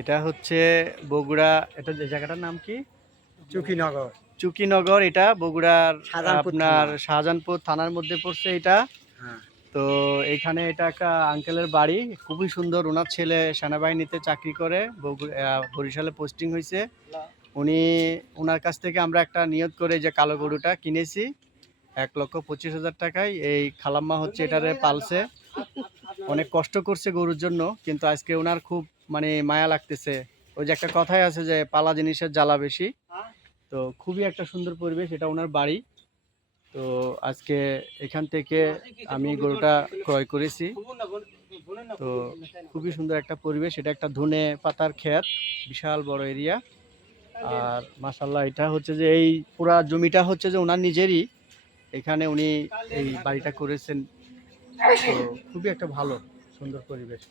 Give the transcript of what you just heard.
এটা হচ্ছে বগুড়া, এটা যে জায়গাটার নাম কি? চুকিনগর। চুকিনগর, এটা বগুড়ার শাহজাহানপুর আপনার থানা। শাহজাহানপুর থানার মধ্যে পড়ছে এটা। হ্যাঁ। তো এখানে এটা একটা আঙ্কেলের বাড়ি, খুবই সুন্দর। ওনার ছেলে সেনাবাহিনীতে চাকরি করে, বরিশালে পোস্টিং হয়েছে। উনি, ওনার কাছ থেকে আমরা একটা নিয়ত করে যে কালো গরুটা কিনেছি 1,25,000 টাকায়। এই খালাম্মা হচ্ছে এটারে পালছে, অনেক কষ্ট করছে গরুর জন্য, কিন্তু আজকে ওনার খুব মানে মায়া লাগতেছে। ওই যে একটা কথাই আছে যে পালা জিনিসের জ্বালা বেশি। তো খুবই একটা সুন্দর পরিবেশ, এটা ওনার বাড়ি। তো আজকে এখান থেকে আমি গরুটা ক্রয় করেছি। তো খুবই সুন্দর একটা পরিবেশ, এটা একটা ধনে পাতার ক্ষেত, বিশাল বড় এরিয়া। আর মাশাল্লাহ, এটা হচ্ছে যে এই পুরা জমিটা হচ্ছে যে ওনার নিজেরই, এখানে উনি এই বাড়িটা করেছেন। তো খুবই একটা ভালো সুন্দর পরিবেশ।